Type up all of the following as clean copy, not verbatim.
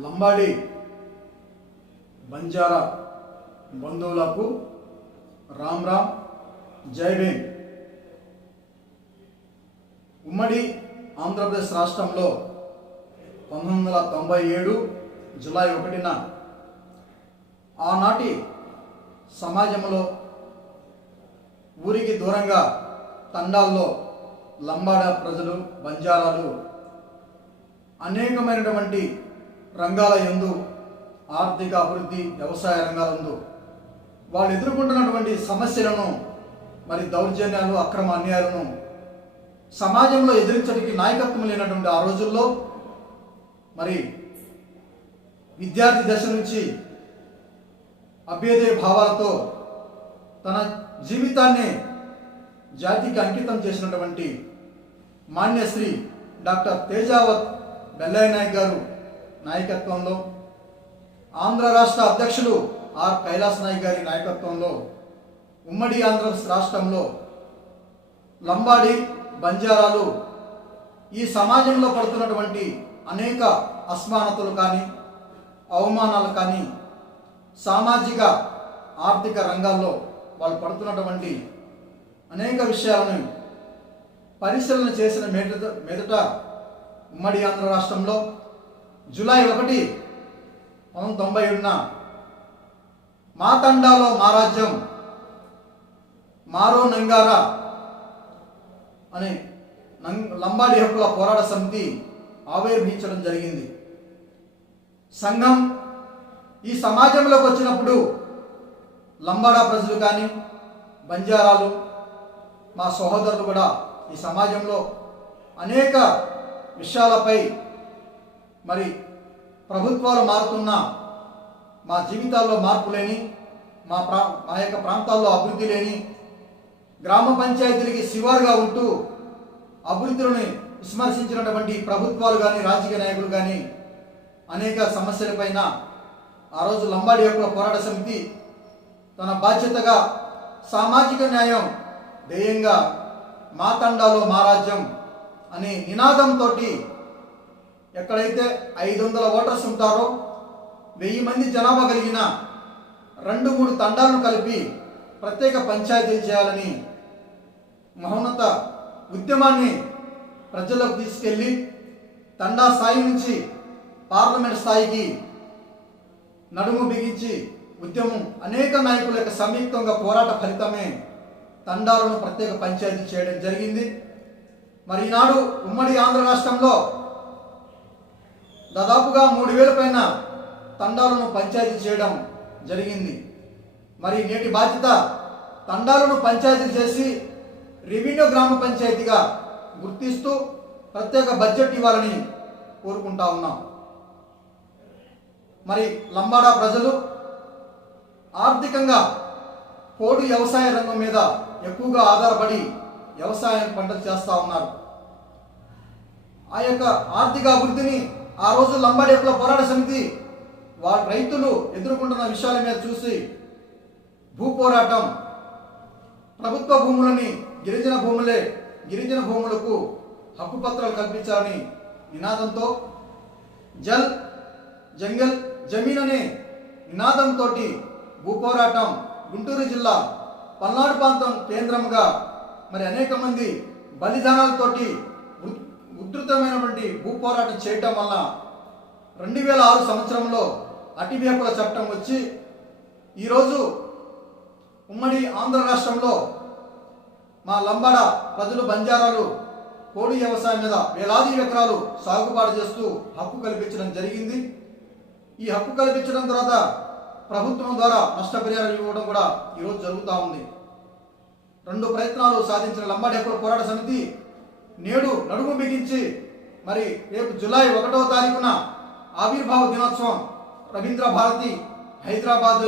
లంబాడి బంజారా బంధువులకు రామ్ రామ్ జై భీమ్. ఉమ్మడి ఆంధ్రప్రదేశ్ రాష్ట్రంలో 1997 జూలై 1న ఆనాటి సమాజంలో ఊరికి దూరంగా తండాల్లో లంబాడ ప్రజలు బంజారాలు అనేకమైనటువంటి రంగాల యందు ఆర్థిక అభివృద్ధి వ్యవసాయ రంగాలందు వాళ్ళు ఎదుర్కొంటున్నటువంటి సమస్యలను మరి దౌర్జన్యాలు అక్రమ అన్యాయాలను సమాజంలో ఎదిరించడానికి నాయకత్వం లేనటువంటి ఆ రోజుల్లో మరి విద్యార్థి దశ నుంచి అభ్యుదయ భావాలతో తన జీవితాన్ని జాతికి అంకితం చేసినటువంటి మాన్యశ్రీ డాక్టర్ తేజావత్ బెల్లయ్య నాయక్ గారు నాయకత్వంలో, ఆంధ్ర రాష్ట్ర అధ్యక్షులు ఆర్ కైలాస్ నాయక్ గారి నాయకత్వంలో ఉమ్మడి ఆంధ్రప్రదేశ్ రాష్ట్రంలో లంబాడి బంజారాలు ఈ సమాజంలో పడుతున్నటువంటి అనేక అసమానతలు కానీ అవమానాలు కానీ సామాజిక ఆర్థిక రంగాల్లో వాళ్ళు పడుతున్నటువంటి అనేక విషయాలను పరిశీలన చేసిన మీదట ఉమ్మడి ఆంధ్ర రాష్ట్రంలో జూలై 1, 1997న మా తండాలో మా రాజ్యం మారో నంగారా అనే లంబాడి హక్కుల పోరాట సమితి ఆవిర్భవించడం జరిగింది. సంఘం ఈ సమాజంలోకి వచ్చినప్పుడు లంబాడా ప్రజలు కానీ బంజారాలు మా సహోదరులు కూడా ఈ సమాజంలో అనేక విషయాలపై మరి ప్రభుత్వాలు మారుతున్నా మా జీవితాల్లో మార్పు లేని, మా యొక్క ప్రాంతాల్లో అభివృద్ధి లేని, గ్రామ పంచాయతీలకి శివారుగా ఉంటూ అభివృద్ధులను విస్మరించినటువంటి ప్రభుత్వాలు కానీ రాజకీయ నాయకులు కానీ అనేక సమస్యలపైన ఆ రోజు లంబాడి హక్కుల పోరాట సమితి తన బాధ్యతగా సామాజిక న్యాయం ధ్యేయంగా మా తండాలో మా రాజ్యం అనే నినాదంతో ఎక్కడైతే 500 ఓటర్స్ ఉంటారో 1000 మంది జనాభా కలిగిన 2-3 తండాలను కలిపి ప్రత్యేక పంచాయతీలు చేయాలని మహోన్నత ఉద్యమాన్ని ప్రజలకు తీసుకెళ్ళి తండా స్థాయి నుంచి పార్లమెంట్ స్థాయికి నడుము బిగించి ఉద్యమం అనేక నాయకుల యొక్క సంయుక్తంగా పోరాట ఫలితమే తండాలను ప్రత్యేక పంచాయతీ చేయడం జరిగింది. మరి ఈనాడు ఉమ్మడి ఆంధ్ర రాష్ట్రంలో దాదాపుగా 3000 పైన తండాలను పంచాయతీ చేయడం జరిగింది. మరి నేటి బాధ్యత తండాలను పంచాయతీ చేసి రెవెన్యూ గ్రామ పంచాయతీగా గుర్తిస్తూ ప్రత్యేక బడ్జెట్ ఇవ్వాలని కోరుకుంటా ఉన్నాం. మరి లంబాడా ప్రజలు ఆర్థికంగా పోడు వ్యవసాయ రంగం మీద ఎక్కువగా ఆధారపడి వ్యవసాయ పంటలు చేస్తూ ఉన్నారు. ఆ యొక్క ఆర్థిక అభివృద్ధిని ఆ రోజు లంబాడి హక్కుల పోరాట సమితి రైతులు ఎదుర్కొంటున్న విషయాల మీద చూసి భూ పోరాటం, ప్రభుత్వ భూములని గిరిజన భూములకు హక్కు పత్రాలు కల్పించాలని నినాదంతో జల్ జంగల్ జమీన్ అనే నినాదంతో భూ పోరాటం గుంటూరు జిల్లా పల్నాడు ప్రాంతం కేంద్రంగా మరి అనేక మంది బలిదానాలతోటి ఉధృతమైనటువంటి భూ పోరాటం చేయటం వల్ల 2006 సంవత్సరంలో అటవీ హక్కుల చట్టం వచ్చి ఈరోజు ఉమ్మడి ఆంధ్ర రాష్ట్రంలో మా లంబాడ ప్రజలు బంజారాలు పోడు వ్యవసాయం మీద వేలాది ఎకరాలు సాగుబాటు చేస్తూ హక్కు కల్పించడం జరిగింది. ఈ హక్కు కల్పించడం తర్వాత ప్రభుత్వం ద్వారా నష్టపరిహారం ఇవ్వడం కూడా ఈరోజు జరుగుతూ ఉంది. 2 ప్రయత్నాలు సాధించిన లంబాడి హక్కుల పోరాట సమితి నేడు నడుము బిగించి మరి రేపు జూలై 1వ తారీఖున ఆవిర్భావ దినోత్సవం రవీంద్ర భారతి హైదరాబాద్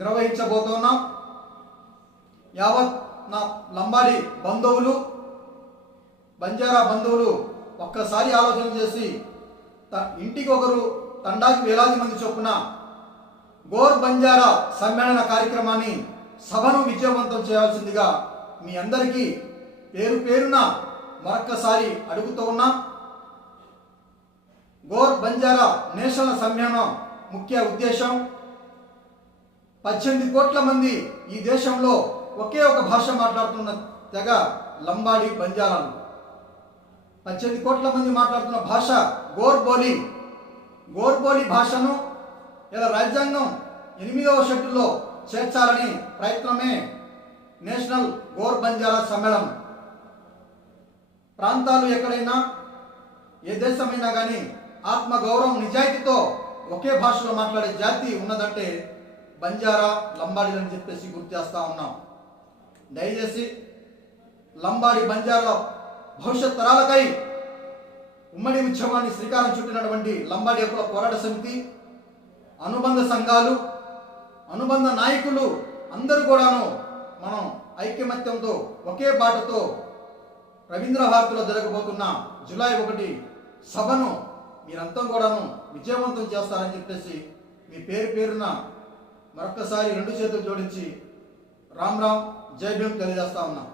నిర్వహించబోతున్నాం. యావత్ నా లంబాడి బంధువులు బంజారా బంధువులు ఒక్కసారి ఆలోచన చేసి ఇంటికి ఒకరు తండాకి వేలాది మంది చొప్పున గోర్ బంజారా సమ్మేళన కార్యక్రమాన్ని సభను విజయవంతం చేయాల్సిందిగా మీ అందరికీ పేరు పేరున మరొక్కసారి అడుగుతూ ఉన్నా. గోర్ బంజారా నేషనల్ సమ్మేళనం ముఖ్య ఉద్దేశం 18 కోట్ల మంది ఈ దేశంలో ఒకే ఒక భాష మాట్లాడుతున్న తెగ లంబాడి బంజారాలు. 18 కోట్ల మంది మాట్లాడుతున్న భాష గోర్బోలి. గోర్బోలి భాషను ఇలా రాజ్యాంగం 8వ షెడ్యూల్లో చేర్చాలని ప్రయత్నమే నేషనల్ గోర్ బంజారా సమ్మేళనం. ప్రాంతాలు ఎక్కడైనా ఏ దేశమైనా కానీ ఆత్మగౌరవం నిజాయితీతో ఒకే భాషలో మాట్లాడే జాతి ఉన్నదంటే బంజారా లంబాడీలని చెప్పేసి గుర్తు చేస్తూ ఉన్నాం. దయచేసి లంబాడి బంజారా భవిష్యత్ తరాలకై ఉమ్మడి ఉద్యమాన్ని శ్రీకారం చుట్టినటువంటి లంబాడి హక్కుల పోరాట సమితి, అనుబంధ సంఘాలు, అనుబంధ నాయకులు అందరూ కూడాను మనం ఐక్యమత్యంతో ఒకే బాటతో రవీంద్ర భారతిలో జరగబోతున్న జూలై 1 సభను మీరంతా కూడాను విజయవంతం చేస్తారని చెప్పేసి మీ పేరున మరొక్కసారి 2 చేతులు జోడించి రామ్ రామ్ జై భీమ్ తెలియజేస్తా ఉన్నాం.